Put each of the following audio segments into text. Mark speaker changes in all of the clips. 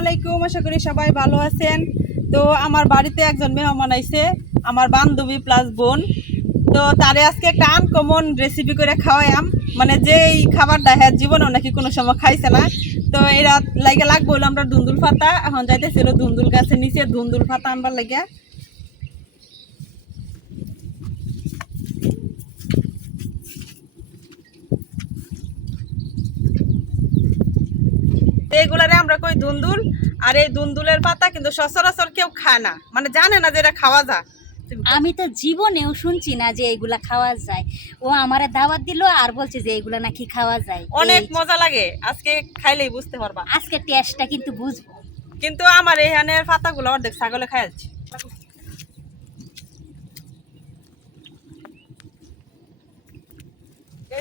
Speaker 1: আলাইকুম, আশা করি সবাই ভালো আছেন। তো আমার বাড়িতে একজন মেহমান আইছে, আমার বান্ধবী প্লাস বোন। তো তারে আজকে একটা আনকমন রেসিপি করে খাওয়াইয়াম। মানে যে এই খাবারটা হ্যাঁ জীবনেও নাকি কোনো সময় খাইছে না। তো এরা লাগে লাগবো হলো আমরা ধুন্দুল পাতা। এখন যাইতেছিল ধুন্দুল গাছের নিচে ধুন্দুল পাতা আনবার লাগে এগুলারে আমরা কই ধুন্দুল আর এই ধুন্দুলের পাতা কিন্তু সচরাচর কেউ খায় না। মানে জানে না যে এটা খাওয়া যায়।
Speaker 2: আমি তো জীবনেও শুনছি না যে এগুলা খাওয়া যায়। ও আমার দাওয়াত দিল আর বলছে যে এগুলা নাকি খাওয়া যায়।
Speaker 1: অনেক মজা লাগে। আজকে খাইলেই বুঝতে পারবা।
Speaker 2: আজকে টেস্টটা কিন্তু বুঝব।
Speaker 1: কিন্তু আমার এখানের পাতাগুলো অর্ধেক ছাগলে খাই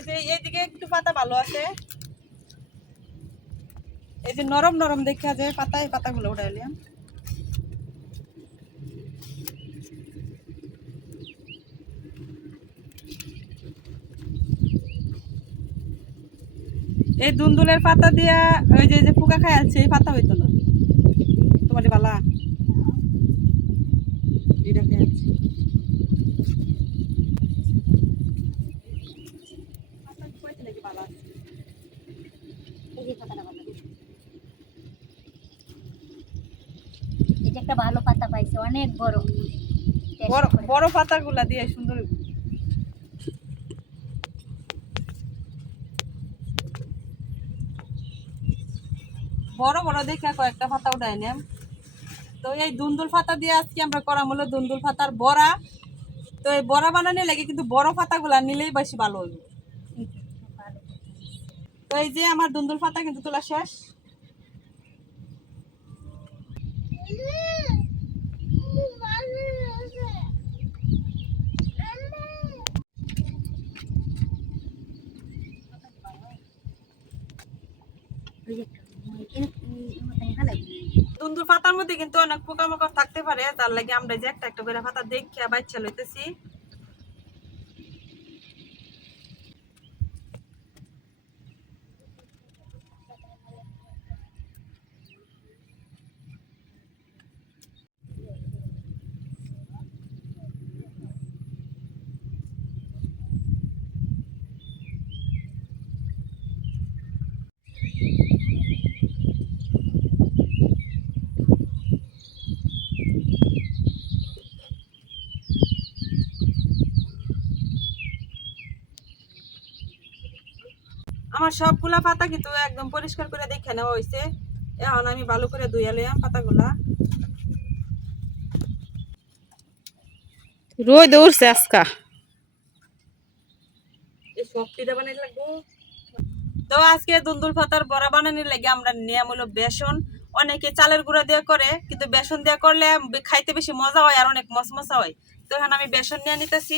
Speaker 1: যে এইদিকে একটু পাতা ভালো আছে। এই যে নরম নরম দেখা যায় পাতা এই পাতাগুলো উঠাইলাম এই দুন্দুলের পাতা দিয়া ওই যে যে পোকা খাই আছে এই পাতা হইতো না। তোমার বালা। এটা খাই আছে
Speaker 2: এই যে পাতাটা ভালো লাগে। এই যে একটা ভালো পাতা পাইছে অনেক বড়
Speaker 1: বড় বড় পাতাগুলা দিয়ে সুন্দর বড় বড় দেখে কয়েকটা পাতা উঠাই নিলাম তো এই দুন্দুল পাতা দিয়ে আজকে আমরা করা হলো দুন্দুল পাতার বড়া। তো এই বড়া বানানোর লাগে কিন্তু বড় পাতাগুলা নিলেই বেশি ভালো হইব। তো এই যে আমার দুন্দুল পাতা কিন্তু তোলা শেষ
Speaker 2: ওই যে একটা, এর- এই- এই মতন ভালো লাগে।
Speaker 1: দুন্দুর পাতার মধ্যে কিন্তু অনেক পোকামাকড় থাকতে পারে, তার লাগে আমরা যে একটা একটা করে পাতা দেখে বাচ্চা লইতেছি। আমার সবগুলা পাতা কিন্তু একদম পরিষ্কার করে দেখে নেওয়া হয়েছে এখন আমি ভালো করে ধুইয়া লইয়াম পাতাগুলা। রোদ দৌড়ছে আজকা। এই সব পিঠা বানাই লাগবো। তো আজকে দুন্দুল পাতার বড়া বানানোর লাগে আমরা নিয়ম হলো বেসন অনেকে চালের গুঁড়া দিয়ে করে কিন্তু বেসন দিয়ে করলে খাইতে বেশি মজা হয় আর অনেক মশমশা হয়। তো এখন আমি বেসন নিয়ে নিতেছি।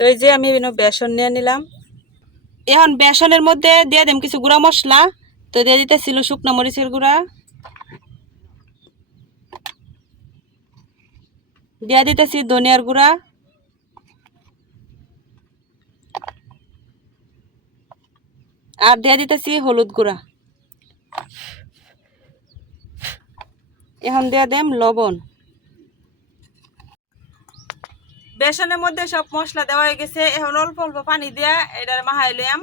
Speaker 1: তো এই যে আমি বেসন নিয়ে নিলাম। এখন বেসনের মধ্যে দিয়ে দিম কিছু গুঁড়া মশলা। তো দিয়ে দিতেছিল শুকনো মরিচের গুঁড়া। দিয়ে দিতেছি ধনিয়ার গুঁড়া। আর দিয়ে দিতেছি হলুদ গুঁড়া। এখন দিয়ে দেম লবণ। বেসনের মধ্যে সব মশলা দেওয়া হয়ে গেছে। এখন অল্প অল্প পানি দিয়া এটার মাহাই লইয়াম।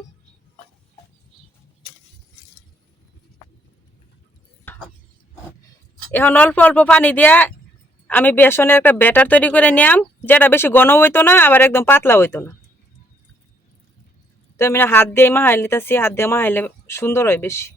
Speaker 1: এখন অল্প অল্প পানি দিয়া আমি বেসনের একটা ব্যাটার তৈরি করে নিয়াম, যেটা বেশি ঘন হইতো না, আবার একদম পাতলা হইতো না। তো আমি হাত দিয়ে মাহাই নিতেছি, হাত দিয়ে মাহাইলে সুন্দর হয় বেশি।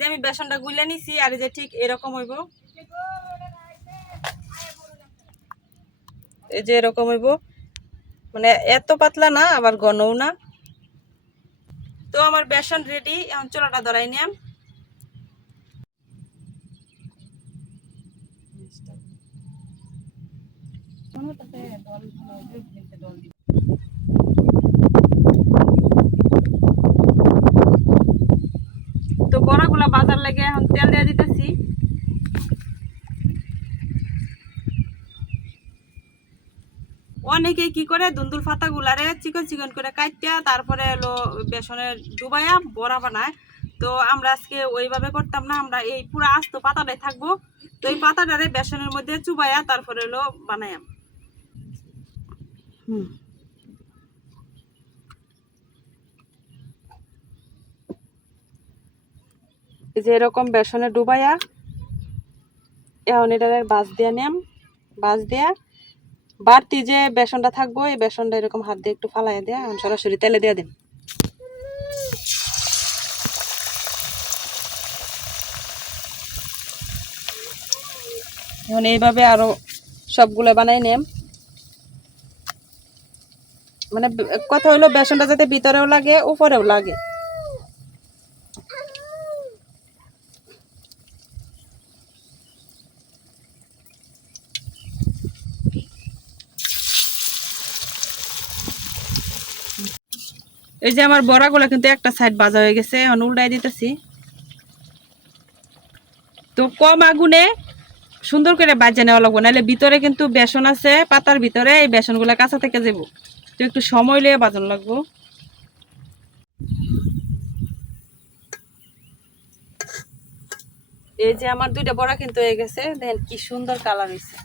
Speaker 1: যে আমি বেসনটা গুলে নিছি আর যে ঠিক এরকম হইব। এই যে এরকম হইব। মানে এত পাতলা না, আবার ঘনও না। তো আমার বেসন রেডি এখন চোলাটা ধরাই নিয়াম। তো বড়াগুলা বাজার লাগে এখন তেল দিয়ে দিতেছি। অনেকে কি করে, দুন্দুল পাতা গুলারে চিকন চিকন করে কাটিয়া তারপরে হলো বেসনের ডুবাইয়া বড়া বানায়। তো আমরা আজকে ওইভাবে করতাম না, আমরা এই পুরো আস্ত পাতাটাই থাকব। তো এই পাতাটারে বেসনের মধ্যে চুবাইয়া তারপরে হলো বানায়াম হুম। যে এরকম বেসনে ডুবাইয়া, এখন এটারে বাস দিয়ে নেম বাস দিয়া বাড়তি যে বেসনটা থাকব, এই বেসনটা এরকম হাত দিয়ে একটু ফালাই দেয়া, এখন সরাসরি তেলে দিয়ে দিন এখন এইভাবে আরও সবগুলো বানাই নেম। মানে কথা হইল বেসনটা যাতে ভিতরেও লাগে, উপরেও লাগে। এই যে আমার বড়াগুলো কিন্তু একটা সাইড ভাজা হয়ে গেছে, এখন উল্টাই দিতেছি। তো কম আগুনে সুন্দর করে বাজে নেওয়া লাগবো, নাহলে ভিতরে কিন্তু বেসন আছে, পাতার ভিতরে এই বেসনগুলো কাঁচা থেকে যাব। তো একটু সময় লিয়ে বাজানো লাগবো। এই যে আমার দুইটা বড়া কিন্তু হয়ে গেছে, দেখেন কি সুন্দর কালার হয়েছে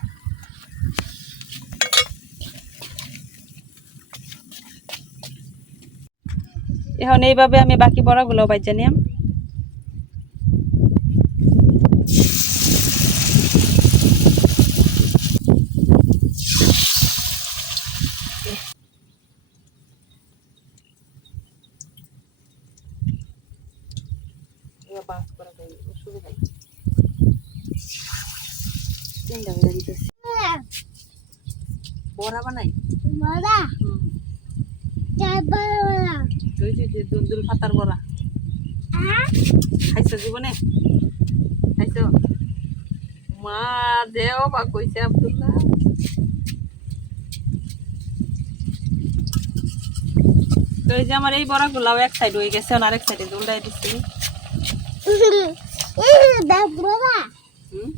Speaker 1: এখন এইভাবে আমি বাকি বড়াগুলো বাজ্যা নিয়াম। বড়া বানাই? বড়া? হুম। ওই যে যে দুলদুল পাতার বড়া। খাইছো জীবনে? খাইছো? মা দেও বা কইছে আব্দুল্লাহ। তো এই যে আমার এই বড়া গুলাও এক সাইড হয়ে গেছে আর এক সাইডে দুলটাই দিচ্ছি হুম?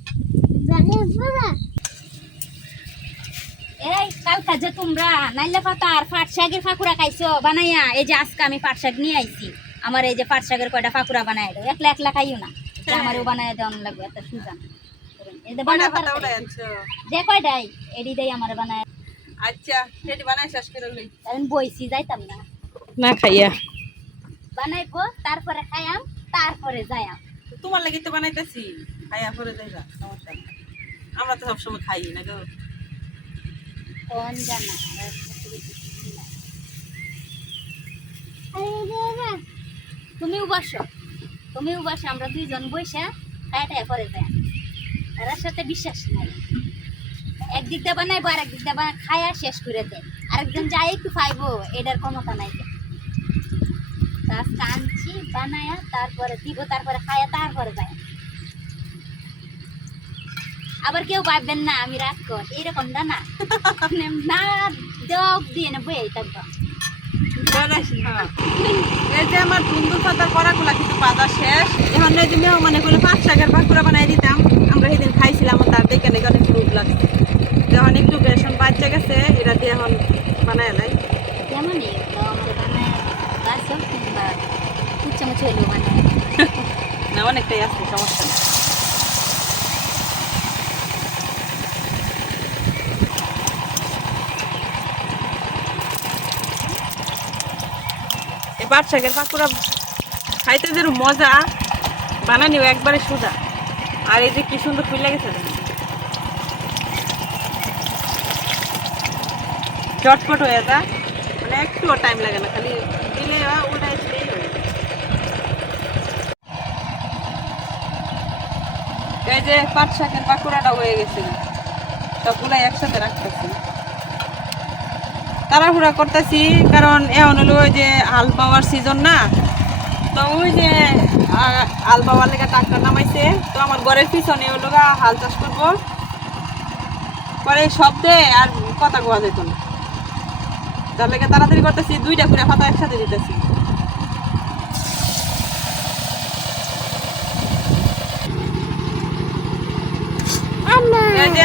Speaker 2: এই কালকা যে তোমরা নাইলে পাতা আর পাট শাকের ফাকুরা খাইছো বানাইয়া এই যে আজকে আমি পাট শাক নিয়ে আইছি। আমার এই যে পাট শাকের কয়টা ফাকুরা বানাই দাও একলা একলা খাইও না। এটা আমারও বানাই দেওয়ান লাগবে একটা সুজান। যে কয়টাই এডি দেই আমার বানায়।
Speaker 1: আচ্ছা সেটি বানাই শেষ করে লই।
Speaker 2: কারণ বইছি যাইতাম না।
Speaker 1: না খাইয়া।
Speaker 2: বানাইবো তারপরে খাইয়াম তারপরে যাইয়াম।
Speaker 1: তোমার লাগি তো বানাইতেছি খাইয়া পরে যাইবা সমস্যা আমরা তো সবসময় খাই না গো।
Speaker 2: কোন জানা? তুমিও বসো তুমিও বসো আমরা দুইজন বসে খাইটাই পরে যাই এর সাথে বিশ্বাস নাই। একদিক দিয়ে বানাইবো আর একদিক দিয়ে বানাই খায়া শেষ করে দেয়। আরেকজন যাই একটু খাইবো এটার ক্ষমতা নাই। তা বানায়া তারপরে দিব তারপরে খায়া তারপরে যায়। আবার কেউ ভাববেন না আমি রাগ কর এইরকমটা না। মানে না দেওয়া দিয়ে নেব এই থাকব
Speaker 1: হ্যাঁ। এই যে আমার পাতার কিন্তু বাজার শেষ। এখন এই যে মেহমানে করে পাঁচ বানাই দিতাম। আমরা সেদিন খাইছিলাম আর তার দেখে নাকি অনেক রূপ লাগছে। যখন একটু বেসন বাচ্চা গেছে এটা দিয়ে এখন
Speaker 2: আমার বানায় কিংবা হলেও বানায়।
Speaker 1: না অনেকটাই আছে সমস্যা পাট শাকের পাকুড়া খাইতে যে মজা, বানানিও একবারে সোজা আর এই যে কি সুন্দর ফুল গেছে দেখেন। চটপট হয়ে যা মানে একটুও টাইম লাগে না, খালি দিলে যায়। এই যে পাট শাকের পাকুড়াটা হয়ে গেছে সবগুলাই একসাথে রাখতেছি তাড়াহুড়া করতেছি কারণ এখন হলো ওই যে হাল পাওয়ার সিজন না। তো ওই যে আহ, হাল পাওয়ার লেগে ট্রাক্টর নামাইছে। তো আমার ঘরের পিছনে হলো হাল চাষ করব। পরে শব্দে আর কথা কোয়া যেত না। তার লেগে তাড়াতাড়ি করতেছি দুইটা করে পাতা একসাথে দিতেছি।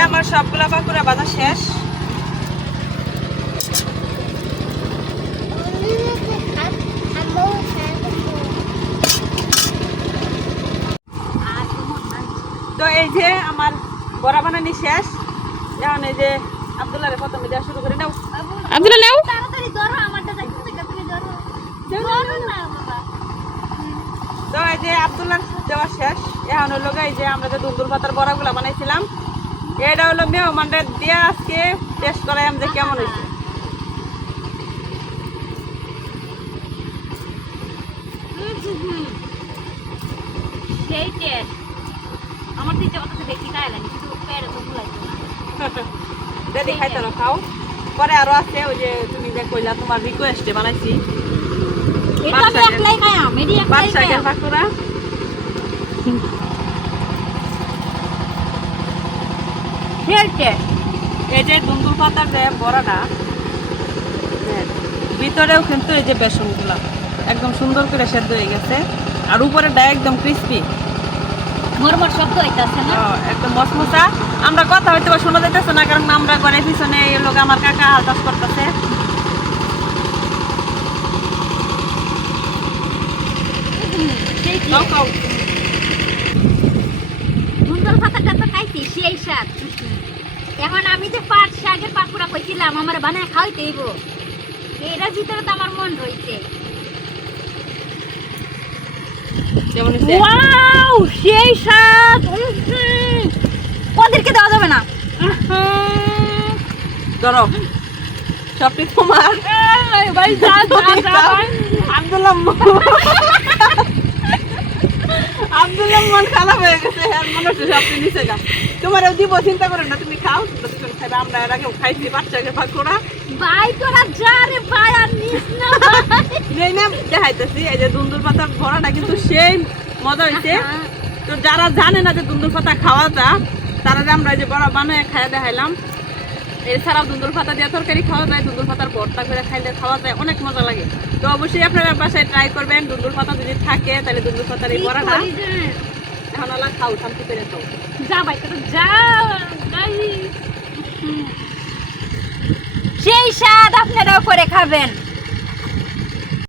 Speaker 1: আমার সবগুলা পাকুড়া বাঁধা শেষ
Speaker 2: আর তোমার নাই।
Speaker 1: তো এই যে আমার বড়া বানানি শেষ। এখন এই যে আবদুল্লাহ প্রথমে দেওয়া শুরু করে নাও।
Speaker 3: আব্দুল্লাহ নাও।
Speaker 2: তাড়াতাড়ি ধরো আমারটা তুমি ধরো। ধরো না বাবা।
Speaker 1: তো এই যে আবদুল্লাহ দেওয়া শেষ। এখন হলো এই যে আমরা যে দুন্দুল পাতার বড়াগুলো বানাইছিলাম এটা হলো মেহমানদের দিয়ে আজকে টেস্ট করাইম যে কেমন হয়েছে?
Speaker 2: সেই টেস্ট। আমার দিতে অত বেশি খাই লাগে কিন্তু তো ভুলাইতো না
Speaker 1: দিদি খাইতে না খাও পরে আরও আছে ওই যে তুমি যে কইলা তোমার রিকোয়েস্টে বানাইছি।
Speaker 2: এটা আমি একলাই খাইয়াম এডি একলাই খাইয়াম।
Speaker 1: পাকুড়া
Speaker 2: সেই
Speaker 1: এই যে দুন্দুল পাতার যে বড়াটা হ্যাঁ, ভিতরেও কিন্তু এই যে বেসনগুলা একদম সুন্দর করে সেদ্ধ হয়ে গেছে। আর উপরেটা একদম ক্রিস্পি
Speaker 2: মরমর শব্দ হইতাছে না?
Speaker 1: একদম মশমশা আমরা কথা হয়তো শোনা যাইতেছে না কারণ আমরা ঘরে পিছনে এই লোক আমার কাকা হাল চাষ করতেছে
Speaker 2: পাতাটা তো খাইছি সেই স্বাদ। এখন আমি যে পাট শাকের পাকুড়া কইছিলাম আমার বানায় খাওয়াইতে হইব। এটার ভিতরে তো আমার মন রয়েছে ওয়াও সেই স্বাদ ওদেরকে দেওয়া যাবে না।
Speaker 1: ধরো সবটি তোমার।
Speaker 2: ভাই যা
Speaker 1: আব্দুল্লাহ আব্দুল্লাহ মন খারাপ হয়ে গেছে আর মনে হচ্ছে সবটি নিচে গা তোমার দিব চিন্তা করে না তুমি খাও খাইবে আমরা এর আগেও খাইছি বাচ্চাকে ভাগ করা
Speaker 2: ভাই তোরা যা রে ভাই আর নিস না
Speaker 1: নেই না দেখাইতেছি এই যে দুন্দুল পাতার ভরাটা কিন্তু সেই মজা হয়েছে তো যারা জানে না যে দুন্দুল পাতা খাওয়া যা তারা আমরা এই যে বড় বানিয়ে খাইয়া দেখাইলাম এছাড়াও দুন্দুল পাতা দিয়ে তরকারি খাওয়া যায় দুন্দুল পাতার ভর্তা করে খাইলে খাওয়া যায় অনেক মজা লাগে। তো অবশ্যই আপনারা বাসায় ট্রাই করবেন দুন্দুল পাতা যদি থাকে তাহলে দুন্দুল পাতার এই বড়াটা। এখন আলা খাও শান্তি করে খাও।
Speaker 2: যা ভাই তোরা যা। সেই স্বাদ আপনারাও করে খাবেন।